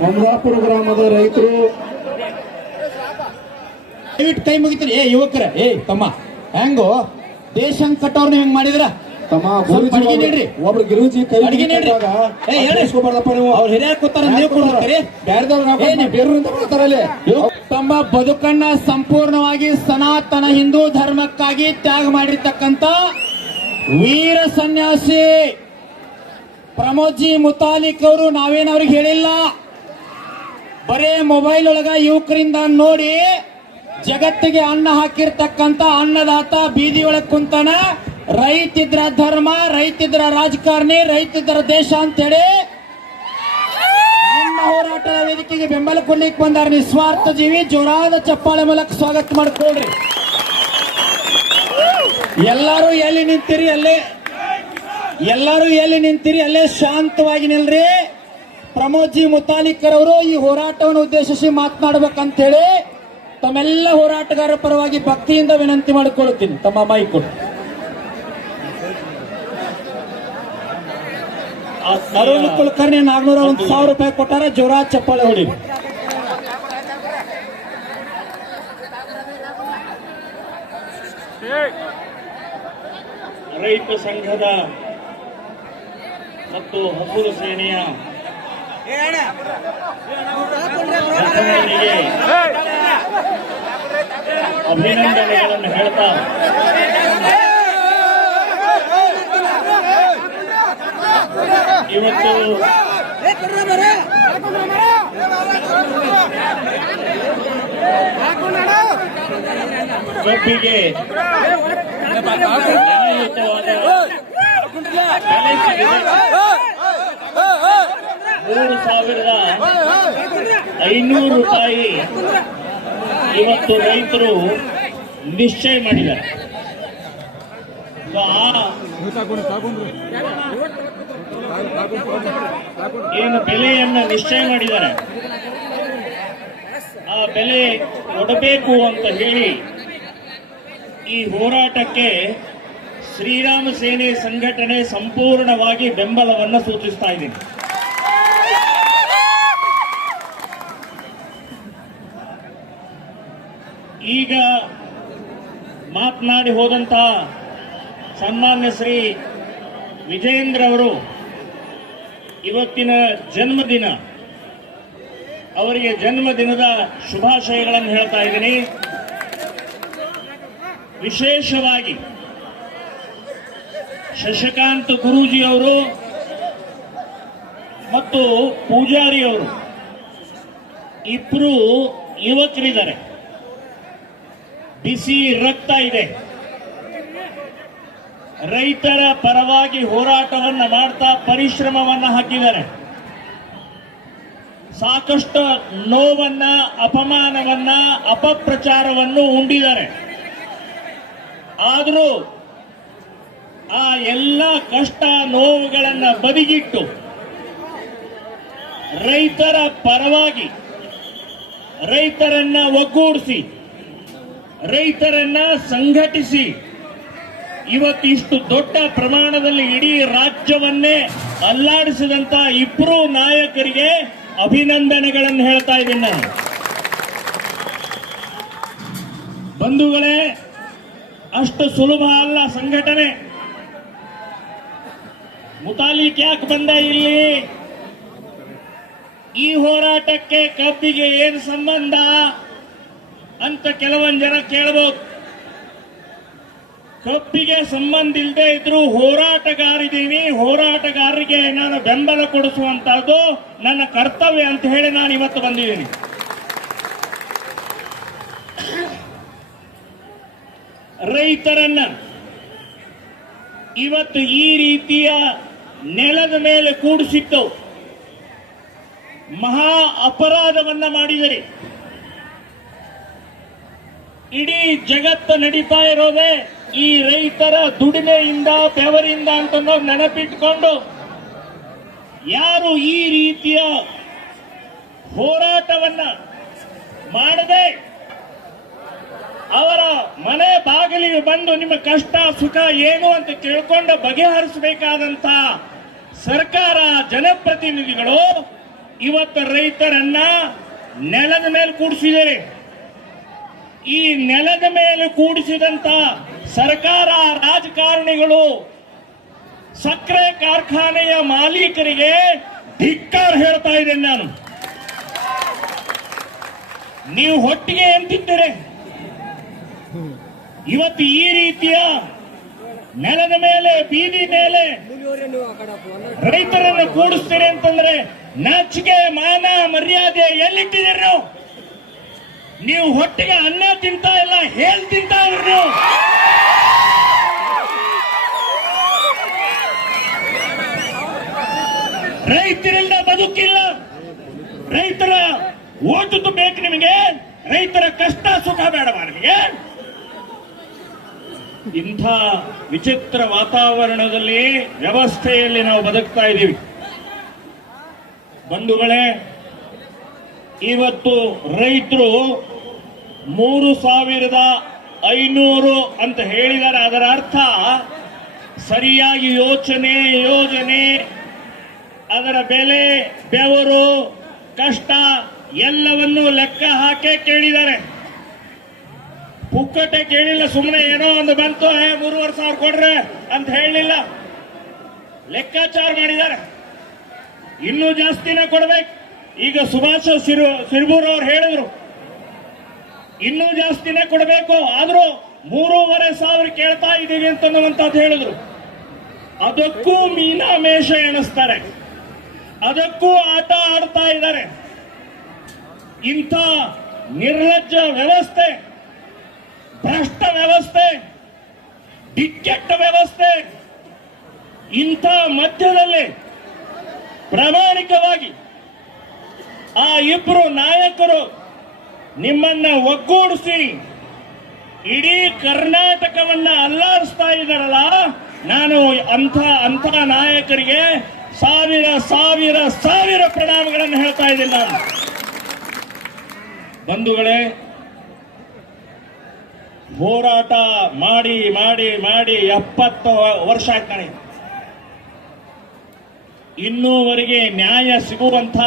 ಮಮದಾಪುರ ಗ್ರಾಮದ ರೈತರು ದಯವಿಟ್ಟು ಕೈ ಮುಗಿತೀರಿ. ಯುವಕರ ತಮ್ಮ ಹೆಂಗೋ ದೇಶ ಕಟ್ಟೋರ್ನ ಹೆಂಗ್ ಮಾಡಿದ್ರ ತಮ್ಮ ಅಡಿಗೆ ನೀಡ್ರಿ. ಒಬ್ರು ಗಿರುಜಿ ಕೈ ಅಡಿಗೆ ನೀಡ್ರಿ. ನೀವು ಅವ್ರು ಹಿರಿಯ ಕೂತಾರ ನೀವು ಕೊಡ್ತೀರಿ. ತಮ್ಮ ಬದುಕನ್ನ ಸಂಪೂರ್ಣವಾಗಿ ಸನಾತನ ಹಿಂದೂ ಧರ್ಮಕ್ಕಾಗಿ ತ್ಯಾಗ ಮಾಡಿರ್ತಕ್ಕಂಥ ವೀರ ಸನ್ಯಾಸಿ ಪ್ರಮೋದ್ ಜಿ ಮುತಾಲಿಕ್ ಅವರು ನಾವೇನವ್ರಿಗೆ ಹೇಳಿಲ್ಲ. ಬರೇ ಮೊಬೈಲ್ ಒಳಗ ಯುವಕರಿಂದ ನೋಡಿ ಜಗತ್ತಿಗೆ ಅನ್ನ ಹಾಕಿರ್ತಕ್ಕಂಥ ಅನ್ನದಾತ ಬೀದಿಯೊಳಗೆ ಕುಂತಾನ. ರೈತಿದ್ರ ಧರ್ಮ, ರೈತಿದ್ರ ರಾಜಕಾರಣಿ, ರೈತಿದ್ರ ದೇಶ ಅಂತೇಳಿ ನಿಮ್ಮ ಹೋರಾಟದ ವೇದಿಕೆಗೆ ಬೆಂಬಲ ಕೊಡ್ಲಿಕ್ಕೆ ಬಂದಾರ ನಿಸ್ವಾರ್ಥ ಜೀವಿ. ಜೋರಾದ ಚಪ್ಪಾಳೆ ಮೂಲಕ ಸ್ವಾಗತ ಮಾಡ್ಕೊಳ್ರಿ. ಎಲ್ಲರೂ ಎಲ್ಲಿ ನಿಂತಿರಿ ಅಲ್ಲೇ ಶಾಂತವಾಗಿ ನಿಲ್ರಿ. ಪ್ರಮೋದ್ ಜಿ ಮುತಾಲಿಕರ್ ಅವರು ಈ ಹೋರಾಟವನ್ನು ಉದ್ದೇಶಿಸಿ ಮಾತನಾಡಬೇಕಂತ ಹೇಳಿ ತಮ್ಮೆಲ್ಲ ಹೋರಾಟಗಾರರ ಪರವಾಗಿ ಭಕ್ತಿಯಿಂದ ವಿನಂತಿ ಮಾಡಿಕೊಳ್ಳುತ್ತೀನಿ. ತಮ್ಮ ಮೈಕ್ ಕೊಡು. ಅರುಣ್ ಕುಲಕರ್ಣಿ 401,000 ರೂಪಾಯಿ ಕೊಟ್ಟಾರ. ಜೋರಾ ಚಪ್ಪಾಳೆ ಹೊಡಿ. ರೈತ ಸಂಘದ ಮತ್ತು ಹಸಿರು ಸೇನೆಯ ಅಭಿನಂದನೆಗಳನ್ನು ಹೇಳ್ತಾ ಇವತ್ತು ಕಬ್ಬಿಗೆ ನ್ಯಾಯಯುತವಾದ ಬೆಲೆ ಸಿಗಿದೆ. 3,500 ರೂಪಾಯಿ ಇವತ್ತು ರೈತರು ನಿಶ್ಚಯ ಮಾಡಿದ್ದಾರೆ. ಏನು ಬೆಲೆಯನ್ನ ನಿಶ್ಚಯ ಮಾಡಿದ್ದಾರೆ, ಆ ಬೆಲೆ ಕೊಡಬೇಕು ಅಂತ ಹೇಳಿ ಈ ಹೋರಾಟಕ್ಕೆ ಶ್ರೀರಾಮ ಸೇನೆ ಸಂಘಟನೆ ಸಂಪೂರ್ಣವಾಗಿ ಬೆಂಬಲವನ್ನು ಸೂಚಿಸ್ತಾ ಇದ್ದೀನಿ. ಈಗ ಮಾತನಾಡಿ ಹೋದಂತ ಸನ್ಮಾನ್ಯ ಶ್ರೀ ವಿಜಯೇಂದ್ರ ಅವರು ಇವತ್ತಿನ ಜನ್ಮದಿನ, ಅವರಿಗೆ ಜನ್ಮದಿನದ ಶುಭಾಶಯಗಳನ್ನು ಹೇಳ್ತಾ ಇದ್ದೀನಿ. ವಿಶೇಷವಾಗಿ ಶಶಿಕಾಂತ್ ಗುರೂಜಿ ಅವರು ಮತ್ತು ಪೂಜಾರಿ ಅವರು ಇಬ್ರು ಯುವಕರಿದ್ದಾರೆ. ಬಿಸಿ ರಕ್ತ ಇದೆ. ರೈತರ ಪರವಾಗಿ ಹೋರಾಟವನ್ನ ಮಾಡ್ತಾ ಪರಿಶ್ರಮವನ್ನ ಹಾಕಿದ್ದಾರೆ. ಸಾಕಷ್ಟು ನೋವನ್ನ, ಅಪಮಾನವನ್ನ, ಅಪಪ್ರಚಾರವನ್ನು ಉಂಡಿದ್ದಾರೆ. ಆದರೂ ಆ ಎಲ್ಲ ಕಷ್ಟ ನೋವುಗಳನ್ನ ಬದಿಗಿಟ್ಟು ರೈತರ ಪರವಾಗಿ ರೈತರನ್ನ ಒಗ್ಗೂಡಿಸಿ, ರೈತರನ್ನ ಸಂಘಟಿಸಿ ಇವತ್ತು ಇಷ್ಟು ದೊಡ್ಡ ಪ್ರಮಾಣದಲ್ಲಿ ಇಡೀ ರಾಜ್ಯವನ್ನೇ ಅಲ್ಲಾಡಿಸಿದಂತ ಇಬ್ಬರು ನಾಯಕರಿಗೆ ಅಭಿನಂದನೆಗಳನ್ನು ಹೇಳ್ತಾ ಇದ್ದೀನಿ ನಾನು. ಬಂಧುಗಳೇ, ಅಷ್ಟು ಸುಲಭ ಅಲ್ಲ ಸಂಘಟನೆ. ಮುತಾಲಿಕ್ ಯಾಕೆ ಬಂದ ಇಲ್ಲಿ? ಈ ಹೋರಾಟಕ್ಕೆ ಕಬ್ಬಿಗೆ ಏನು ಸಂಬಂಧ ಅಂತ ಕೆಲವೊಂದು ಜನ ಕೇಳಬಹುದು. ಕಬ್ಬಿಗೆ ಸಂಬಂಧ ಇಲ್ಲದೆ ಇದ್ರೂ ಹೋರಾಟಗಾರಿದ್ದೀನಿ, ಹೋರಾಟಗಾರರಿಗೆ ನಾನು ಬೆಂಬಲ ಕೊಡಿಸುವಂತಹದ್ದು ನನ್ನ ಕರ್ತವ್ಯ ಅಂತ ಹೇಳಿ ನಾನು ಇವತ್ತು ಬಂದಿದ್ದೀನಿ. ರೈತರನ್ನ ಇವತ್ತು ಈ ರೀತಿಯ ನೆಲದ ಮೇಲೆ ಕೂಡಿಸಿಟ್ಟು ಮಹಾ ಅಪರಾಧವನ್ನ ಮಾಡಿದರೆ ಇಡೀ ಜಗತ್ತು ನಡೀತಾ ಇರೋದೇ ಈ ರೈತರ ದುಡಿಮೆಯಿಂದ, ಬೆವರಿಂದ ಅಂತ ನೆನಪಿಟ್ಕೊಂಡು ಯಾರು ಈ ರೀತಿಯ ಹೋರಾಟವನ್ನ ಮಾಡದೆ ಅವರ ಮನೆ ಬಾಗಿಲಿಗೆ ಬಂದು ನಿಮ್ಮ ಕಷ್ಟ ಸುಖ ಏನು ಅಂತ ಕೇಳ್ಕೊಂಡು ಬಗೆಹರಿಸಬೇಕಾದಂತ ಸರ್ಕಾರ, ಜನಪ್ರತಿನಿಧಿಗಳು ಇವತ್ತು ರೈತರನ್ನ ನೆಲದ ಮೇಲೆ ಕೂಡಿಸಿದರೆ ಈ ನೆಲದ ಮೇಲೆ ಕೂಡಿಸಿದಂತ ಸರ್ಕಾರ ರಾಜಕಾರಣಿಗಳು ಸಕ್ಕರೆ ಕಾರ್ಖಾನೆಯ ಮಾಲೀಕರಿಗೆ ಧಿಕ್ಕಾರ ಹೇಳ್ತಾ ಇದ್ದೇನೆ ನಾನು. ನೀವು ಹೊಟ್ಟಿಗೆ ಎಂತಿದ್ದೀರಿ. ಇವತ್ತು ಈ ರೀತಿಯ ನೆಲದ ಮೇಲೆ ಬೀದಿ ಮೇಲೆ ರೈತರನ್ನು ಕೂಡಿಸ್ತೀರಿ ಅಂತಂದ್ರೆ ನಾಚಿಕೆ ಮಾನ ಮರ್ಯಾದೆ ಎಲ್ಲಿಟ್ಟಿದ್ದೀರಿ ನೀವು? ನೀವು ಹೊಟ್ಟಿಗೆ ಅನ್ನ ತಿಂತಾ ಇಲ್ಲ, ಹೇಲ್ ತಿಂತಾ ಇದ್ರಿ ನೀವು. ರೈತರಿಂದ ಬದುಕಿಲ್ಲ. ರೈತರ ಓಟು ಬೇಕು ನಿಮಗೆ, ರೈತರ ಕಷ್ಟ ಸುಖ ಬೇಡವಾ ನಿಮಗೆ? ಇಂಥ ವಿಚಿತ್ರ ವಾತಾವರಣದಲ್ಲಿ ವ್ಯವಸ್ಥೆಯಲ್ಲಿ ನಾವು ಬದುಕ್ತಾ ಇದ್ದೀವಿ. ಬಂಧುಗಳೇ, ಇವತ್ತು ರೈತರು 3,500 ಅಂತ ಹೇಳಿದರೆ ಅದರ ಅರ್ಥ ಸರಿಯಾಗಿ ಯೋಜನೆ ಅದರ ಬೆಲೆ, ಬೆವರು, ಕಷ್ಟ ಎಲ್ಲವನ್ನೂ ಲೆಕ್ಕ ಹಾಕೇ ಕೇಳಿದ್ದಾರೆ. ಪುಕ್ಕಟೆ ಕೇಳಿಲ್ಲ, ಸುಮ್ಮನೆ ಏನೋ ಒಂದು ಬಂತು 3,500 ಕೊಡ್ರೆ ಅಂತ ಹೇಳಲಿಲ್ಲ. ಲೆಕ್ಕಾಚಾರ ಮಾಡಿದ್ದಾರೆ. ಇನ್ನೂ ಜಾಸ್ತಿನೇ ಕೊಡ್ಬೇಕು. ಈಗ ಸುಭಾಷ್ ಸಿರ್ಬೂರ್ ಅವರು ಹೇಳಿದ್ರು ಇನ್ನೂ ಜಾಸ್ತಿನೇ ಕೊಡಬೇಕು, ಆದ್ರೂ 3,500 ಕೇಳ್ತಾ ಇದ್ದೀವಿ ಅಂತನ್ನುವಂಥದ್ದು ಹೇಳಿದ್ರು. ಅದಕ್ಕೂ ಮೀನಾಮೇಷ ಎಣಿಸ್ತಾರೆ, ಅದಕ್ಕೂ ಆಟ ಆಡ್ತಾ ಇದ್ದಾರೆ. ಇಂಥ ನಿರ್ಲಜ್ಜ ವ್ಯವಸ್ಥೆ, ಭ್ರಷ್ಟ ವ್ಯವಸ್ಥೆ, ದಿಕ್ಕೆಟ್ಟ ವ್ಯವಸ್ಥೆ, ಇಂಥ ಮಧ್ಯದಲ್ಲಿ ಪ್ರಾಮಾಣಿಕವಾಗಿ ಆ ಇಬ್ರು ನಾಯಕರು ನಿಮ್ಮನ್ನ ಒಗ್ಗೂಡಿಸಿ ಇಡೀ ಕರ್ನಾಟಕವನ್ನ ಅಲ್ಲಾಡಿಸ್ತಾ ಇದ್ದಾರಲ್ಲ, ನಾನು ಅಂಥ ನಾಯಕರಿಗೆ ಸಾವಿರ ಸಾವಿರ ಸಾವಿರ ಪ್ರಣಾಮಗಳನ್ನು ಹೇಳ್ತಾ ಇದ್ದೀನಿ ನಾನು. ಬಂಧುಗಳೇ, ಹೋರಾಟ ಮಾಡಿ ಮಾಡಿ ಮಾಡಿ 70 ವರ್ಷ ಆಯ್ತು ನನಗೆ. ಇನ್ನೂವರೆಗೆ ನ್ಯಾಯ ಸಿಗುವಂತ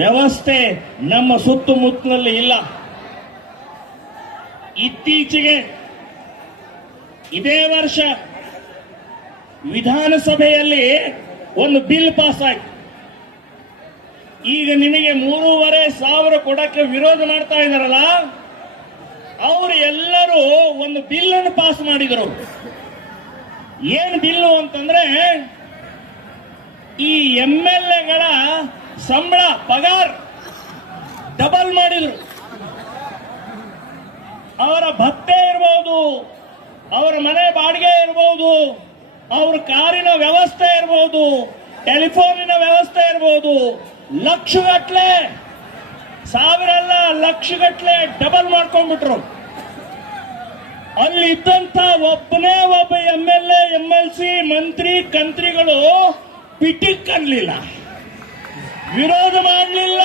ವ್ಯವಸ್ಥೆ ನಮ್ಮ ಸುತ್ತಮುತ್ತಲಲ್ಲಿ ಇಲ್ಲ. ಇತ್ತೀಚೆಗೆ ಇದೇ ವರ್ಷ ವಿಧಾನಸಭೆಯಲ್ಲಿ ಒಂದು ಬಿಲ್ ಪಾಸ್ ಆಯ್ತು. ಈಗ ನಿಮಗೆ 3,500 ಕೊಡಕ್ಕೆ ವಿರೋಧ ಮಾಡ್ತಾ ಇದ್ದಾರಲ್ಲ, ಅವರು ಎಲ್ಲರೂ ಒಂದು ಬಿಲ್ ಅನ್ನು ಪಾಸ್ ಮಾಡಿದರು. ಏನ್ ಬಿಲ್ಲು ಅಂತಂದ್ರೆ, ಈ MLA-ಗಳ ಸಂಬಳ ಪಗಾರ ಡಬಲ್ ಮಾಡಿದ್ರು. ಅವರ ಭತ್ತೆ ಇರಬಹುದು, ಅವರ ಮನೆ ಬಾಡಿಗೆ ಇರಬಹುದು, ಅವ್ರ ಕಾರಿನ ವ್ಯವಸ್ಥೆ ಇರಬಹುದು, ಟೆಲಿಫೋನಿನ ವ್ಯವಸ್ಥೆ ಇರಬಹುದು, ಲಕ್ಷಗಟ್ಲೆ, ಸಾವಿರ ಅಲ್ಲ ಲಕ್ಷಗಟ್ಲೆ ಡಬಲ್ ಮಾಡ್ಕೊಂಡ್ಬಿಟ್ರು. ಅಲ್ಲಿ ಇದ್ದಂತ ಒಬ್ಬನೇ ಒಬ್ಬ MLA, MLC, ಮಂತ್ರಿ, ಕಂತ್ರಿಗಳು ಪಿಟಿಕ್ ಅನ್ನಲಿಲ್ಲ, ವಿರೋಧ ಮಾಡಲಿಲ್ಲ.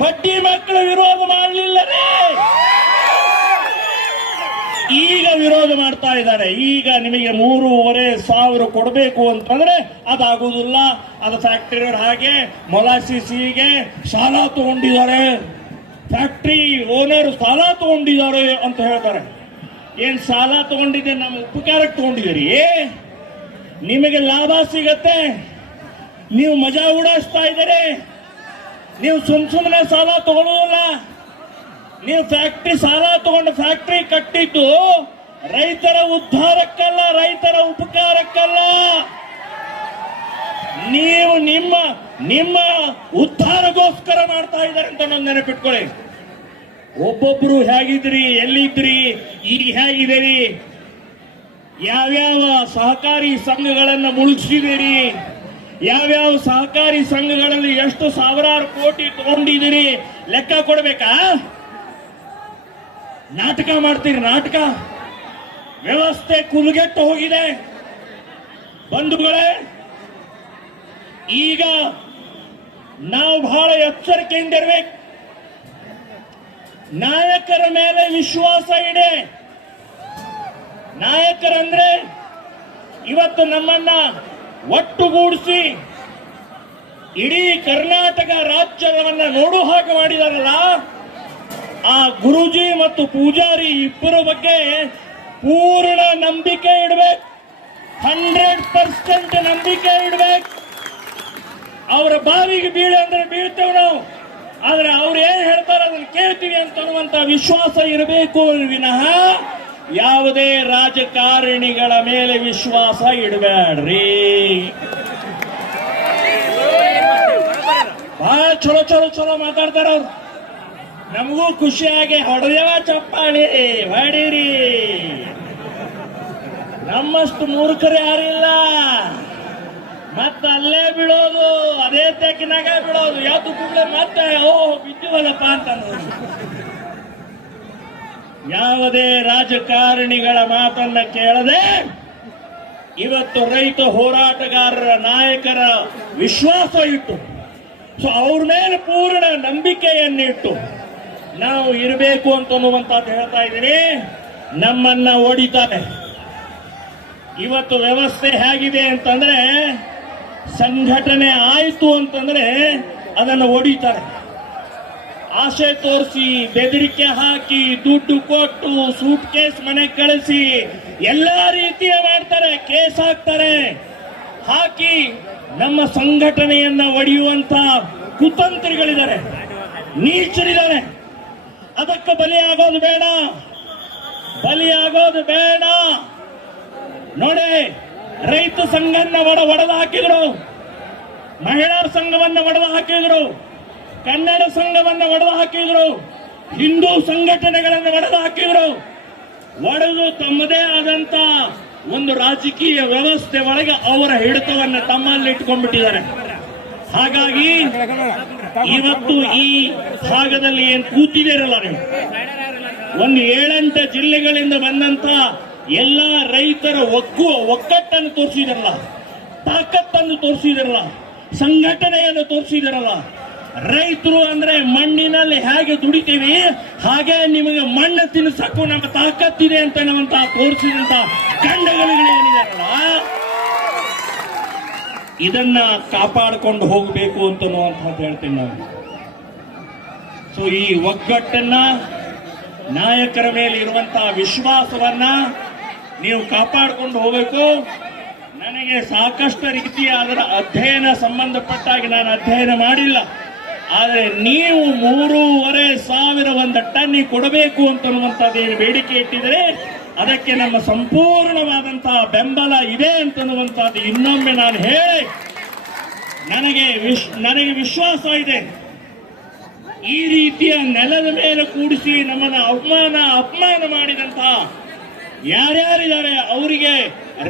ಬಡ್ಡಿ ಮಕ್ಕಳು ವಿರೋಧ ಮಾಡಲಿಲ್ಲರೇ. ಈಗ ವಿರೋಧ ಮಾಡ್ತಾ ಇದ್ದಾರೆ. ಈಗ ನಿಮಗೆ 3,500 ಕೊಡಬೇಕು ಅಂತಂದ್ರೆ ಅದಾಗುವುದಿಲ್ಲ. ಅದು ಫ್ಯಾಕ್ಟರಿ ಹಾಗೆ ಮೊಲಾಸಿಸಿಗೆ ಸಾಲ ತಗೊಂಡಿದ್ದಾರೆ, ಫ್ಯಾಕ್ಟರಿ ಓನರ್ ಸಾಲ ತಗೊಂಡಿದ್ದಾರೆ ಅಂತ ಹೇಳ್ತಾರೆ. ಏನ್ ಸಾಲ ತಗೊಂಡಿದ್ದೆ? ನಮ್ಮ ಉಪಕಾರಕ್ಕೆ ತಗೊಂಡಿದ್ದೀರಿ. ನಿಮಗೆ ಲಾಭ ಸಿಗತ್ತೆ, ನೀವು ಮಜಾ ಉಡಾಯಿಸ್ತಾ ಇದ್ದೀರಿ. ನೀವು ಸುಮ್ಮನೆ ಸಾಲ ತಗೊಳ್ಳೋದಿಲ್ಲ. ನೀವು ಫ್ಯಾಕ್ಟರಿ ಸಾಲ ತಗೊಂಡು ಫ್ಯಾಕ್ಟರಿ ಕಟ್ಟಿದ್ದು ರೈತರ ಉದ್ಧಾರಕ್ಕಲ್ಲ, ರೈತರ ಉಪಕಾರಕ್ಕಲ್ಲ. ನೀವು ನಿಮ್ಮ ಉದ್ಧಾರಗೋಸ್ಕರ ಮಾಡ್ತಾ ಇದ್ದಾರೆ ಅಂತ ನಾನು ನೆನಪಿಟ್ಕೊಳ್ಳಿ. ಒಬ್ಬೊಬ್ರು ಹೇಗಿದ್ರಿ, ಎಲ್ಲಿದ್ರಿ, ಈಗ ಹೇಗಿದ್ದೀರಿ, ಯಾವ್ಯಾವ ಸಹಕಾರಿ ಸಂಘಗಳನ್ನ ಮುಳುಗಿಸಿದಿರಿ, ಯಾವ್ಯಾವ ಸಹಕಾರಿ ಸಂಘಗಳಲ್ಲಿ ಎಷ್ಟು ಸಾವಿರಾರು ಕೋಟಿ ತಗೊಂಡಿದ್ದೀರಿ, ಲೆಕ್ಕ ಕೊಡ್ಬೇಕಾ? ನಾಟಕ ಮಾಡ್ತೀರಿ, ನಾಟಕ. ವ್ಯವಸ್ಥೆ ಕುಲುಗೆಟ್ಟು ಹೋಗಿದೆ. ಬಂಧುಗಳೇ, ಈಗ ನಾವು ಬಹಳ ಎಚ್ಚರಿಕೆಯಿಂದ ಇರಬೇಕು. ನಾಯಕರ ಮೇಲೆ ವಿಶ್ವಾಸ ಇದೆ. ನಾಯಕರಂದ್ರೆ ಇವತ್ತು ನಮ್ಮನ್ನ ಒಟ್ಟುಗೂಡಿಸಿ ಇಡೀ ಕರ್ನಾಟಕ ರಾಜ್ಯವನ್ನ ನೋಡು ಹಾಗೆ ಮಾಡಿದಾರಲ್ಲ, ಆ ಗುರೂಜಿ ಮತ್ತು ಪೂಜಾರಿ ಇಬ್ಬರ ಬಗ್ಗೆ ಪೂರ್ಣ ನಂಬಿಕೆ ಇಡಬೇಕು, 100% ನಂಬಿಕೆ ಇಡಬೇಕು. ಅವರ ಬಾವಿಗೆ ಬೀಳು ಅಂದ್ರೆ ಬೀಳ್ತೇವೆ ನಾವು, ಆದ್ರೆ ಅವ್ರು ಏನ್ ಹೇಳ್ತಾರೆ ಅದನ್ನು ಕೇಳ್ತೀವಿ ಅಂತನ್ನುವಂತ ವಿಶ್ವಾಸ ಇರಬೇಕು ವಿನಃ ಯಾವುದೇ ರಾಜಕಾರಣಿಗಳ ಮೇಲೆ ವಿಶ್ವಾಸ ಇಡಬೇಡ್ರಿ. ಬಹಳ ಚಲೋ ಚಲೋ ಚಲೋ ಮಾತಾಡ್ತಾರ ಅವ್ರು, ನಮಗೂ ಖುಷಿಯಾಗಿ ಹೊಡೆದೇವ ಚಪ್ಪಾಳಿ ಹೊಡೀರಿ. ನಮ್ಮಷ್ಟು ಮೂರ್ಖರು ಯಾರಿಲ್ಲ. ಮತ್ತ ಅಲ್ಲೇ ಬೀಳೋದು, ಅದೇ ತೆಕ್ಕಿನಾಗ ಬೀಳೋದು, ಯಾವ್ದು ಕೂಡಲೇ ಮತ್ತೆ ಬಿದ್ದಿವಲ್ಲಪ್ಪ ಅಂತ ಅನ್ನೋದು. ಯಾವುದೇ ರಾಜಕಾರಣಿಗಳ ಮಾತನ್ನ ಕೇಳದೆ ಇವತ್ತು ರೈತ ಹೋರಾಟಗಾರರ ನಾಯಕರ ವಿಶ್ವಾಸ ಇಟ್ಟು, ಸೊ ಅವ್ರ ಮೇಲೆ ಪೂರ್ಣ ನಂಬಿಕೆಯನ್ನಿಟ್ಟು ನಾವು ಇರಬೇಕು ಅಂತನ್ನುವಂಥದ್ದು ಹೇಳ್ತಾ ಇದ್ದೀನಿ. ನಮ್ಮನ್ನ ಓಡಿತಾರೆ. ಇವತ್ತು ವ್ಯವಸ್ಥೆ ಹೇಗಿದೆ ಅಂತಂದ್ರೆ, ಸಂಘಟನೆ ಆಯಿತು ಅಂತಂದ್ರೆ ಅದನ್ನು ಹೊಡಿತಾರೆ. ಆಸೆ ತೋರಿಸಿ, ಬೆದರಿಕೆ ಹಾಕಿ, ದುಡ್ಡು ಕೊಟ್ಟು, ಸೂಟ್ ಕೇಸ್ ಮನೆಗೆ ಕಳಿಸಿ ಎಲ್ಲಾ ರೀತಿಯ ಮಾಡ್ತಾರೆ, ಕೇಸ್ ಹಾಕ್ತಾರೆ. ಹಾಕಿ ನಮ್ಮ ಸಂಘಟನೆಯನ್ನ ಒಡೆಯುವಂತ ಕುತಂತ್ರಿಗಳಿದ್ದಾರೆ, ನೀಚರಿದ್ದಾರೆ. ಅದಕ್ಕೆ ಬಲಿಯಾಗೋದು ಬೇಡ, ಬಲಿಯಾಗೋದು ಬೇಡ. ನೋಡಿ, ರೈತ ಸಂಘವನ್ನ ಒಡೆದು ಹಾಕಿದ್ರು, ಮಹಿಳಾ ಸಂಘವನ್ನ ಒಡೆದು ಹಾಕಿದ್ರು, ಕನ್ನಡ ಸಂಘವನ್ನ ಒಡೆದು ಹಾಕಿದ್ರು, ಹಿಂದೂ ಸಂಘಟನೆಗಳನ್ನು ಒಡೆದು ಹಾಕಿದ್ರು. ಒಡೆದು ತಮ್ಮದೇ ಆದಂತ ಒಂದು ರಾಜಕೀಯ ವ್ಯವಸ್ಥೆ ಒಳಗೆ ಅವರ ಹಿಡಿತವನ್ನ ತಮ್ಮಲ್ಲಿ ಇಟ್ಕೊಂಡ್ಬಿಟ್ಟಿದ್ದಾರೆ. ಹಾಗಾಗಿ ಇವತ್ತು ಈ ಭಾಗದಲ್ಲಿ ಏನ್ ಕೂತಿದ್ದೀರಲ್ಲ ನೀವು, ಒಂದು 7-8 ಜಿಲ್ಲೆಗಳಿಂದ ಬಂದಂತ ಎಲ್ಲ ರೈತರ ಒಕ್ಕಟ್ಟನ್ನು ತೋರಿಸಿದಿರಲ್ಲ, ತಾಕತ್ತನ್ನು ತೋರಿಸಿದಿರಲ್ಲ, ಸಂಘಟನೆಯನ್ನು ತೋರಿಸಿದಿರಲ್ಲ. ರೈತರು ಅಂದ್ರೆ ಮಣ್ಣಿನಲ್ಲಿ ಹೇಗೆ ದುಡಿತೀವಿ ಹಾಗೆ ನಿಮಗೆ ಮಣ್ಣು ತಿನ್ನಿಸಕ್ಕೂ ನಮ್ಮ ತಾಕತ್ತಿದೆ ಅಂತ ನಮ್ಮಂತ ತೋರಿಸಿದಂತ ಗಂಡಗಳಿಗಳೇನಿದಾರಲ್ಲ, ಇದನ್ನ ಕಾಪಾಡಿಕೊಂಡು ಹೋಗಬೇಕು ಅಂತ ಹೇಳ್ತೀನಿ ನಾನು. ಸೊ ಈ ಒಗ್ಗಟ್ಟನ್ನ, ನಾಯಕರ ಮೇಲೆ ಇರುವಂತಹ ವಿಶ್ವಾಸವನ್ನ ನೀವು ಕಾಪಾಡಿಕೊಂಡು ಹೋಗಬೇಕು. ನನಗೆ ಸಾಕಷ್ಟು ರೀತಿಯ ಅದರ ಅಧ್ಯಯನ ಸಂಬಂಧಪಟ್ಟಾಗಿ ನಾನು ಅಧ್ಯಯನ ಮಾಡಿಲ್ಲ, ಆದರೆ ನೀವು 3,500 ಟನ್ ಕೊಡಬೇಕು ಅಂತನ್ನುವಂಥದ್ದೇನು ಬೇಡಿಕೆ ಇಟ್ಟಿದ್ರೆ ಅದಕ್ಕೆ ನಮ್ಮ ಸಂಪೂರ್ಣವಾದಂತಹ ಬೆಂಬಲ ಇದೆ ಅಂತನ್ನುವಂಥದ್ದು ಇನ್ನೊಮ್ಮೆ ನಾನು ಹೇಳಿ, ನನಗೆ ವಿಶ್ವಾಸ ಇದೆ. ಈ ರೀತಿಯ ನೆಲದ ಮೇಲೆ ಕೂಡಿಸಿ ನಮ್ಮನ್ನು ಅಪಮಾನ ಮಾಡಿದಂತಹ ಯಾರ್ಯಾರಿದ್ದಾರೆ ಅವರಿಗೆ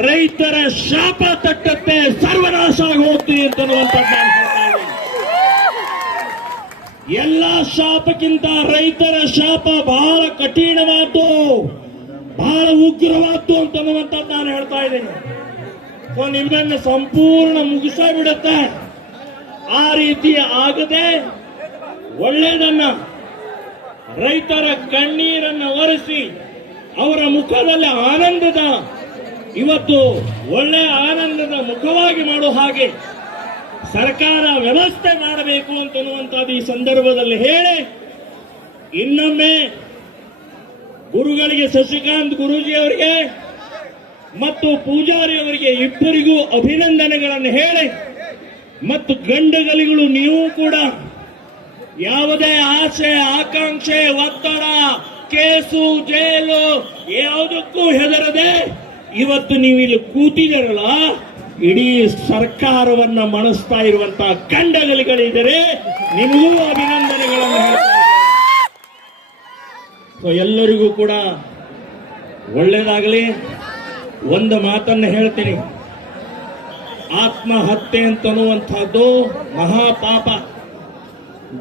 ರೈತರ ಶಾಪ ತಟ್ಟತ್ತೆ, ಸರ್ವನಾಶ ಆಗಿ ಹೋಗ್ತೀವಿ ಅಂತನ್ನುವಂಥದ್ದು ನಾನು ಹೇಳ್ತಾ ಇದ್ದೀನಿ. ಎಲ್ಲ ಶಾಪಕ್ಕಿಂತ ರೈತರ ಶಾಪ ಬಹಳ ಕಠಿಣವಾದ್ದು, ಬಹಳ ಉಗ್ರವಾದ್ದು ಅಂತನ್ನುವಂಥದ್ದು ನಾನು ಹೇಳ್ತಾ ಇದ್ದೀನಿ. ಸೊ ನಿಮ್ಮನ್ನು ಸಂಪೂರ್ಣ ಮುಗಿಸ ಬಿಡುತ್ತೆ. ಆ ರೀತಿ ಆಗದೆ ಒಳ್ಳೆಯದನ್ನ, ರೈತರ ಕಣ್ಣೀರನ್ನ ಒರೆಸಿ ಅವರ ಮುಖದಲ್ಲಿ ಆನಂದದ, ಇವತ್ತು ಒಳ್ಳೆಯ ಆನಂದದ ಮುಖವಾಗಿ ಮಾಡೋ ಹಾಗೆ ಸರ್ಕಾರ ವ್ಯವಸ್ಥೆ ಮಾಡಬೇಕು ಅಂತನ್ನುವಂಥದ್ದು ಈ ಸಂದರ್ಭದಲ್ಲಿ ಹೇಳಿ, ಇನ್ನೊಮ್ಮೆ ಗುರುಗಳಿಗೆ, ಶಶಿಕಾಂತ್ ಗುರೂಜಿ ಅವರಿಗೆ ಮತ್ತು ಪೂಜಾರಿ ಅವರಿಗೆ ಇಬ್ಬರಿಗೂ ಅಭಿನಂದನೆಗಳನ್ನು ಹೇಳಿ, ಮತ್ತು ಗಂಡಗಲಿಗಳು ನೀವು ಕೂಡ ಯಾವುದೇ ಆಸೆ, ಆಕಾಂಕ್ಷೆ, ಒತ್ತಡ, ಕೇಸು, ಜೈಲು ಯಾವುದಕ್ಕೂ ಹೆದರದೆ ಇವತ್ತು ನೀವು ಇಲ್ಲಿ ಕೂತಿದ್ದೀರಲ್ಲ, ಇಡೀ ಸರ್ಕಾರವನ್ನ ಮಣಿಸ್ತಾ ಇರುವಂತಹ ಗಂಡಗಲಿಗಳಿದ್ದಾರೆ, ನಿಮಗೂ ಅಭಿನಂದನೆಗಳನ್ನು ಹೇಳ್ತಾ ಇದ್ದೀನಿ. ಎಲ್ಲರಿಗೂ ಕೂಡ ಒಳ್ಳೇದಾಗಲಿ. ಒಂದು ಮಾತನ್ನು ಹೇಳ್ತೀನಿ, ಆತ್ಮಹತ್ಯೆ ಅಂತನ್ನುವಂಥದ್ದು ಮಹಾಪಾಪ.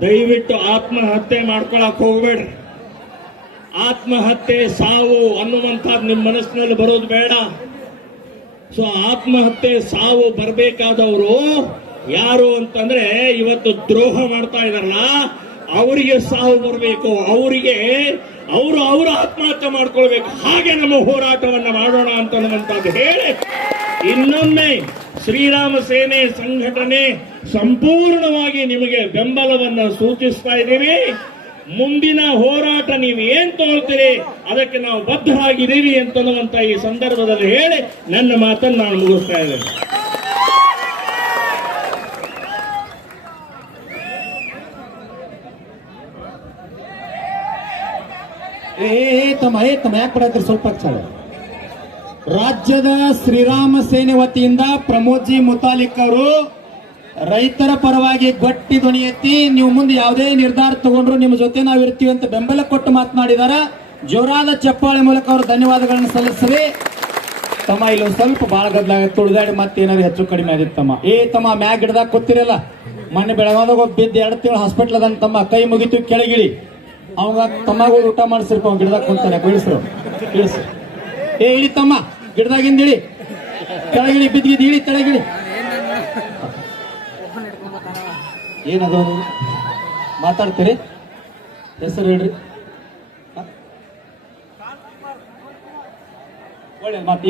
ದಯವಿಟ್ಟು ಆತ್ಮಹತ್ಯೆ ಮಾಡ್ಕೊಳಕ್ ಹೋಗ್ಬೇಡ್ರಿ. ಆತ್ಮಹತ್ಯೆ, ಸಾವು ಅನ್ನುವಂಥದ್ದು ನಿಮ್ಮ ಮನಸ್ಸಿನಲ್ಲಿ ಬರೋದು ಬೇಡ. ಸೊ ಆತ್ಮಹತ್ಯೆ, ಸಾವು ಬರಬೇಕಾದವರು ಯಾರು ಅಂತಂದ್ರೆ ಇವತ್ತು ದ್ರೋಹ ಮಾಡ್ತಾ ಇದಾರಲ್ಲ ಅವರಿಗೆ ಸಾವು ಬರಬೇಕು, ಅವರು ಆತ್ಮಹತ್ಯೆ ಮಾಡ್ಕೊಳ್ಬೇಕು. ಹಾಗೆ ನಮ್ಮ ಹೋರಾಟವನ್ನ ಮಾಡೋಣ ಅಂತನ್ನುವಂಥದ್ದು ಹೇಳಿ ಇನ್ನೊಮ್ಮೆ ಶ್ರೀರಾಮ ಸೇನೆ ಸಂಘಟನೆ ಸಂಪೂರ್ಣವಾಗಿ ನಿಮಗೆ ಬೆಂಬಲವನ್ನು ಸೂಚಿಸ್ತಾ ಇದ್ದೀವಿ. ಮುಂದಿನ ಹೋರಾಟ ನೀವು ಏನ್ ತಗೊಳ್ತೀರಿ ಅದಕ್ಕೆ ನಾವು ಬದ್ಧರಾಗಿದ್ದೀವಿ ಅಂತನ್ನುವಂತ ಈ ಸಂದರ್ಭದಲ್ಲಿ ಹೇಳಿ ನನ್ನ ಮಾತನ್ನು ನಾನು ಮುಗಿಸ್ತಾ ಇದ್ದೇನೆ. ತಮ್ಮ ಯಾಕೆ ಬಿಡತ್ರಿ ಸ್ವಲ್ಪ ಚಾಲ. ರಾಜ್ಯದ ಶ್ರೀರಾಮ ಸೇನೆ ವತಿಯಿಂದ ಪ್ರಮೋದ್ ಜಿ ಮುತಾಲಿಕ್ ಅವರು ರೈತರ ಪರವಾಗಿ ಗಟ್ಟಿ ಧ್ವನಿ ಎತ್ತಿ ನೀವು ಮುಂದೆ ಯಾವುದೇ ನಿರ್ಧಾರ ತಗೊಂಡ್ರು ನಿಮ್ಮ ಜೊತೆ ನಾವು ಇರ್ತೀವಿ ಅಂತ ಬೆಂಬಲ ಕೊಟ್ಟು ಮಾತನಾಡಿದಾರ. ಜೋರಾದ ಚಪ್ಪಾಳೆ ಮೂಲಕ ಅವರು ಧನ್ಯವಾದಗಳನ್ನು ಸಲ್ಲಿಸ್ರಿ. ತಮ್ಮ ಇಲ್ಲೊಂದು ಸ್ವಲ್ಪ ಬಹಳ ಗದ್ದಲಾಗ ತುಳಿದಾಡಿ ಮತ್ತೇನಾದ್ರು ಹೆಚ್ಚು ಕಡಿಮೆ ಆಗಿತ್ತಮ್ಮ. ತಮ್ಮ ಮ್ಯಾಗ್ ಗಿಡದಾಗ ಕೂತಿರಲ್ಲ, ಮೊನ್ನೆ ಬೆಳಗಾವದಾಗ ಒಬ್ಬ ಬಿದ್ದು 2 ತಿಂಗಳು ಹಾಸ್ಪಿಟ್ಲ್ ಅದ ತಮ್ಮ, ಕೈ ಮುಗಿತು ಕೆಳಗಿಳಿ. ಅವಾಗ ತಮ್ಮಗೂ ಊಟ ಮಾಡಿಸಿರ್ಪ, ಅವ್ನು ಗಿಡದಾಗ ಕುಂತಾನೆ, ಇಳಿಸ್ರು ಇಳಿಸಿ. ಇಳಿ ತಮ್ಮ, ಗಿಡದಾಗಿಂದ ಇಳಿ, ಕೆಳಗಿಳಿ, ಬಿದ್ದಿದ್ದು ಇಳಿ, ಕೆಳಗಿಳಿ. ಏನದು ಮಾತಾಡ್ತೀರಿ? ಹೆಸರು ಹೇಳ್ರಿ. ಒಳ್ಳೆ ಮತ್ತೆ